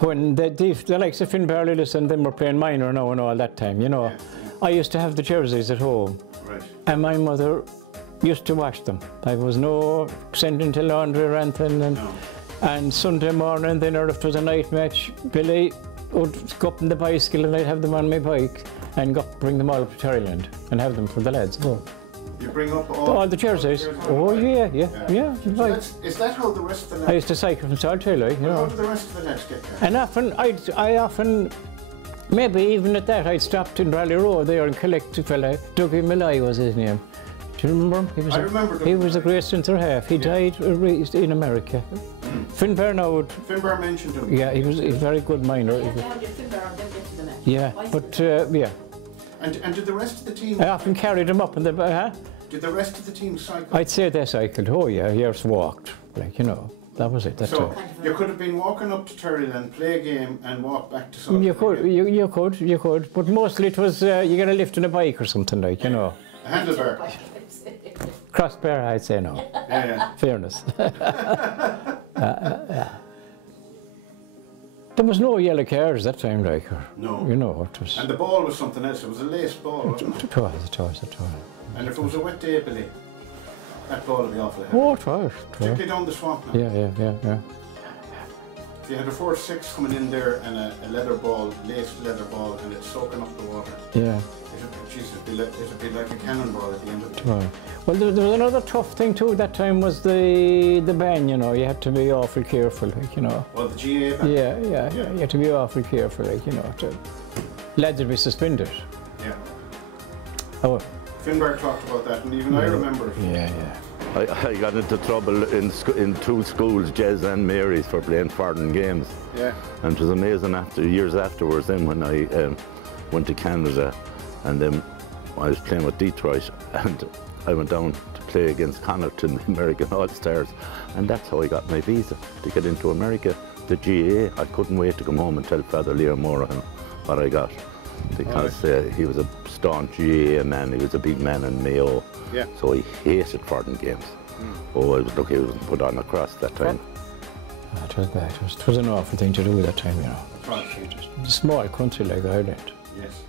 When the likes of Finbarr Lillis and them were playing minor now and all that time, you know, Yeah. I used to have the jerseys at home. Right. And my mother used to wash them. There was no sending to laundry or anything. And Sunday morning, then, or if it was a night match, Billy would go up on the bicycle and I'd have them on my bike and bring them all up to Terryland and have them for the lads. Oh. You bring up All the jerseys. Oh, yeah. So is that how the rest of the lads... I used to cycle from Salthill, like, you know. How do the rest of the lads get there? And often, I often, maybe even at that, I'd stopped in Raleigh Road there and collect a fella. Dougie Malloy was his name. Do you remember him? I remember. He was a great centre half. He died in America. Finbarr now. Finbarr mentioned him. Yeah, he was a very good miner. Yeah, but yeah. And did the rest of the team... I often carried him up in the... Did the rest of the team cycle? I'd say they cycled. Oh yeah, yours walked. Like, you know, that was it. So you could have been walking up to Terryland, play a game, and walk back to Salthill. You could. But mostly it was you get a lift on a bike or something, like, you know. A handlebar. Crossbar, I'd say no. Yeah. Fairness. There was no yellow cars that time, like. No. You know, it was... And the ball was something else. It was a laced ball, wasn't it? It was. And if it was a wet day, Billy, that ball would be awful heavy. Oh, it was. Particularly down the swamp now. Yeah. If you had a 4-6 coming in there and a leather ball, laced leather ball, and it's soaking up the water. Yeah. It'd be like a cannonball at the end of it. Right. Well, there was another tough thing too that time was the ban, you know. You had to be awful careful, like, you know. Well, the GA ban? Yeah. You had to be awful careful, like, you know. Lads would be suspended. Yeah. Oh. Finbarr talked about that, and even I remember it. Yeah. I got into trouble in two schools, Jez and Mary's, for playing foreign games. Yeah. And it was amazing years afterwards then when I went to Canada, and then I was playing with Detroit, and I went down to play against Connaughton, the American All-Stars, and that's how I got my visa to get into America, the GA. I couldn't wait to come home and tell Father Leo Morahan what I got, because he was a staunch GA man. He was a big man in Mayo, so he hated foreign games. Oh, I was lucky I wasn't put on a cross that time. It was bad. It was an awful thing to do that time, you know. That's right. A small country like Ireland. Yes.